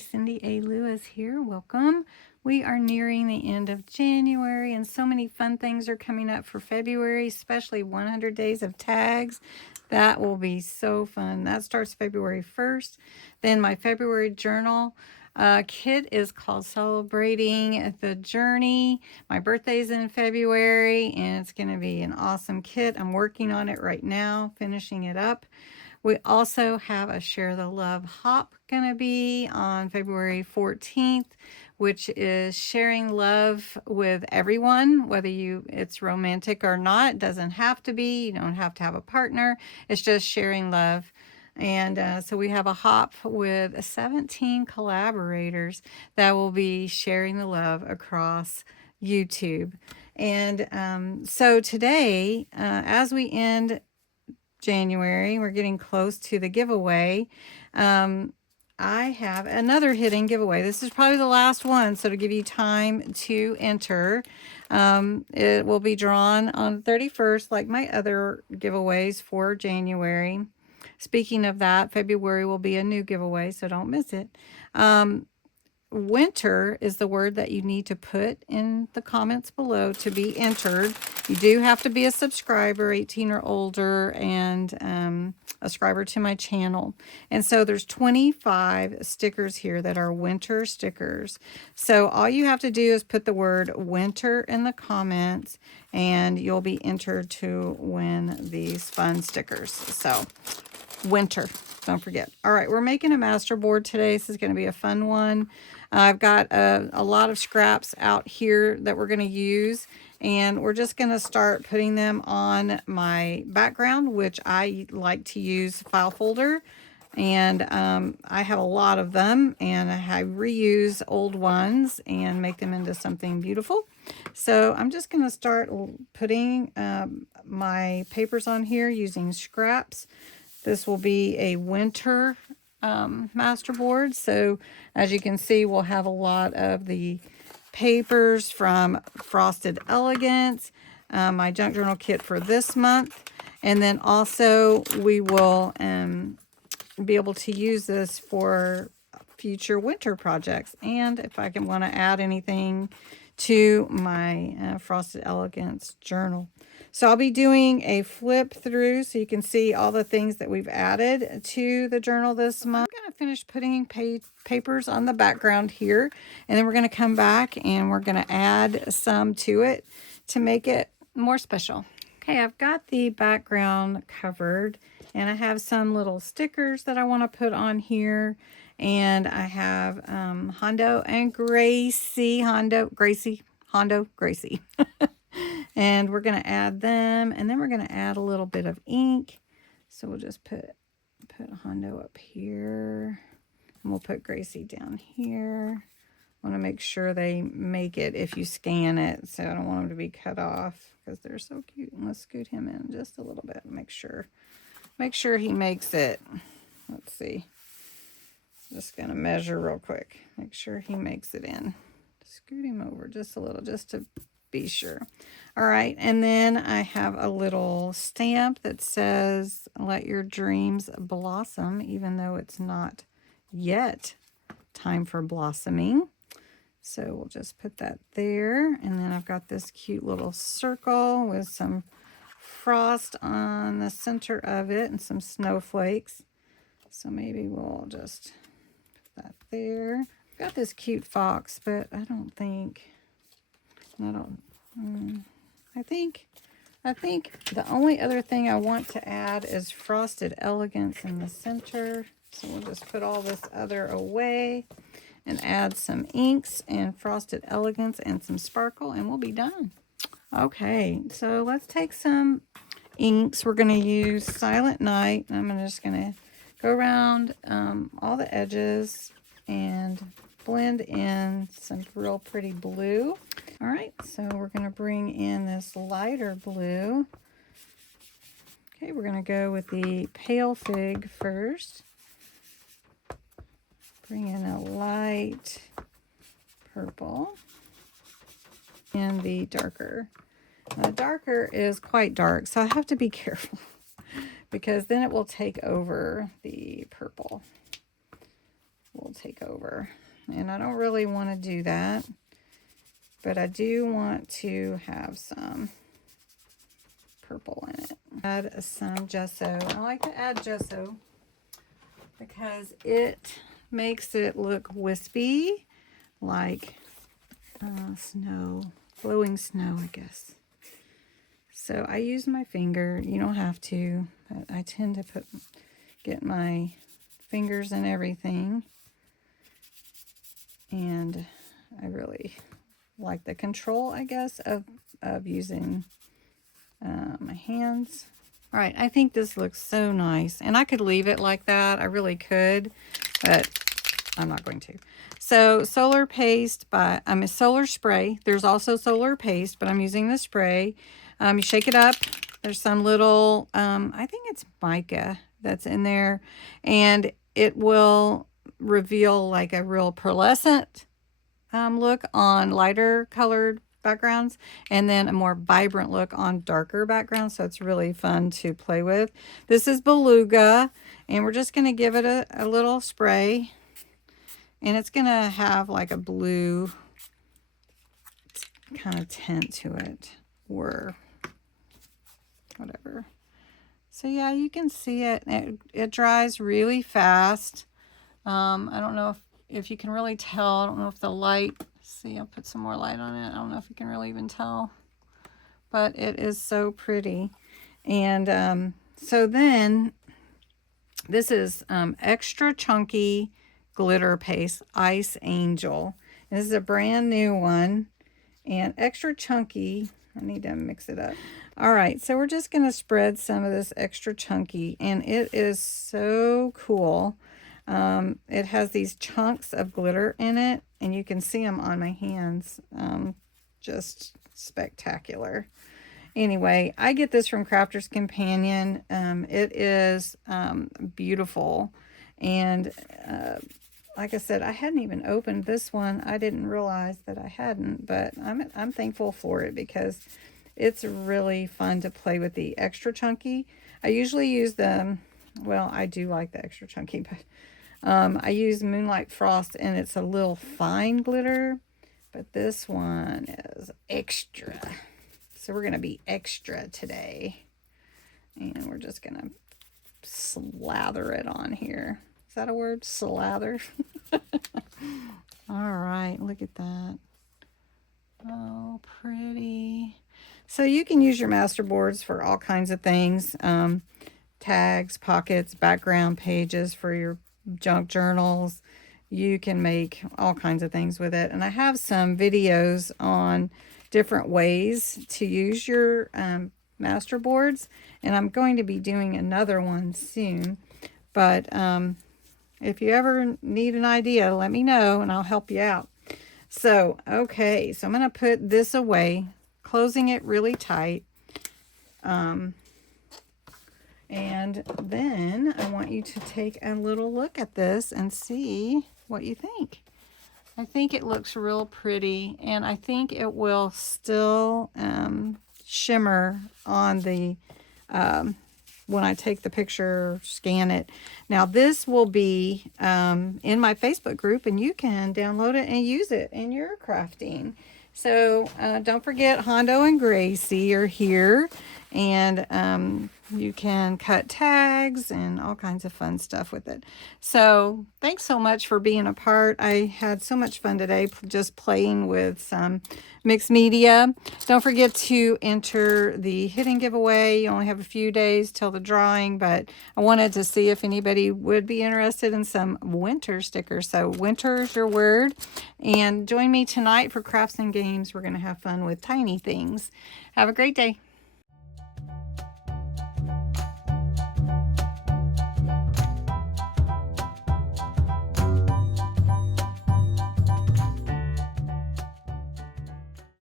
Cindy A. Lewis here. Welcome. We are nearing the end of January and so many fun things are coming up for February, especially 100 days of tags. That will be so fun. That starts February 1st. Then my February journal kit is called Celebrating the Journey. My birthday's in February and it's going to be an awesome kit. I'm working on it right now, finishing it up. We also have a Share the Love hop going to be on February 14th, which is sharing love with everyone, whether it's romantic or not. It doesn't have to be. You don't have to have a partner. It's just sharing love. And so we have a hop with 17 collaborators that will be sharing the love across YouTube. And so today, as we end January, we're getting close to the giveaway. I have another hidden giveaway. This is probably the last one, so to give you time to enter. It will be drawn on 31st, like my other giveaways for January. Speaking of that, February will be a new giveaway, so don't miss it. Winter is the word that you need to put in the comments below to be entered. You do have to be a subscriber, 18 or older, and a subscriber to my channel. And so there's 25 stickers here that are winter stickers. So all you have to do is put the word winter in the comments and you'll be entered to win these fun stickers. So winter, don't forget. All right, we're making a masterboard today. This is going to be a fun one. I've got a lot of scraps out here that we're going to use, and we're just going to start putting them on my background, which I like to use file folder. And I have a lot of them, and I reuse old ones and make them into something beautiful. So I'm just going to start putting my papers on here using scraps. This will be a winter masterboard. So as you can see, we'll have a lot of the papers from Frosted Elegance, my junk journal kit for this month. And then also we will be able to use this for future winter projects. And if I want to add anything to my Frosted Elegance journal. So I'll be doing a flip through so you can see all the things that we've added to the journal this month. I'm going to finish putting papers on the background here, and then we're going to come back and we're going to add some to it to make it more special. Okay, I've got the background covered, and I have some little stickers that I want to put on here. And I have Hondo and Gracie, Gracie. And we're going to add them, and then we're going to add a little bit of ink. So we'll just put Hondo up here, and we'll put Gracie down here. I want to make sure they make it if you scan it, so I don't want them to be cut off because they're so cute. And let's scoot him in just a little bit. Make sure he makes it. Let's see. Just going to measure real quick. Make sure he makes it in. Scoot him over just a little, just to be sure. All right, and then I have a little stamp that says, let your dreams blossom, even though it's not yet time for blossoming. So we'll just put that there. And then I've got this cute little circle with some frost on the center of it and some snowflakes. So maybe we'll just put that there. Got this cute fox, but I think the only other thing I want to add is Frosted Elegance in the center. So we'll just put all this other away and add some inks and Frosted Elegance and some sparkle, and we'll be done. Okay, so let's take some inks. We're going to use Silent Night. I'm just going to go around all the edges and blend in some real pretty blue. All right, so we're going to bring in this lighter blue. Okay, we're going to go with the Pale Fig first. Bring in a light purple and the darker. The darker is quite dark, so I have to be careful because then it will take over the purple. will take over. And I don't really want to do that, but I do want to have some purple in it. Add some gesso. I like to add gesso because it makes it look wispy, like snow, blowing snow, I guess. So I use my finger. You don't have to, but I tend to get my fingers in everything. And I really like the control, I guess, of using my hands. All right, I think this looks so nice. And I could leave it like that. I really could, but I'm not going to. So solar paste solar spray. There's also solar paste, but I'm using the spray. You shake it up. There's some little, I think it's mica that's in there. And it will reveal like a real pearlescent look on lighter colored backgrounds, and then a more vibrant look on darker backgrounds. So it's really fun to play with. This is Beluga, and we're just going to give it a little spray, and it's going to have like a blue kind of tint to it, or whatever. So yeah, you can see it. It dries really fast. I don't know if you can really tell. I don't know if the light, see, I'll put some more light on it. I don't know if you can really even tell, but it is so pretty. And so then this is extra chunky glitter paste, Ice Angel. This is a brand new one, and extra chunky. I need to mix it up. All right, so we're just going to spread some of this extra chunky, and it is so cool. It has these chunks of glitter in it, and you can see them on my hands. Just spectacular. Anyway, I get this from Crafter's Companion. It is beautiful, and like I said, I hadn't even opened this one. I didn't realize that I hadn't, but I'm thankful for it because it's really fun to play with the extra chunky. I usually use well, I do like the extra chunky, but I use Moonlight Frost, and it's a little fine glitter, but this one is extra. So we're going to be extra today, and we're just going to slather it on here. Is that a word? Slather? All right, look at that. Oh, pretty. So you can use your Masterboards for all kinds of things. Tags, pockets, background pages for your junk journals. You can make all kinds of things with it. And I have some videos on different ways to use your Masterboards. And I'm going to be doing another one soon. But if you ever need an idea, let me know and I'll help you out. So, okay, so I'm going to put this away, closing it really tight. And then I want you to take a little look at this and see what you think. I think it looks real pretty, and I think it will still shimmer on the when I take the picture, scan it. Now this will be in my Facebook group, and you can download it and use it in your crafting. So don't forget, Hondo and Gracie are here, and you can cut tags and all kinds of fun stuff with it. So thanks so much for being a part. I had so much fun today just playing with some mixed media. Don't forget to enter the hidden giveaway. You only have a few days till the drawing, but I wanted to see if anybody would be interested in some winter stickers. So winter is your word. And join me tonight for Crafts and Games. We're going to have fun with tiny things. Have a great day.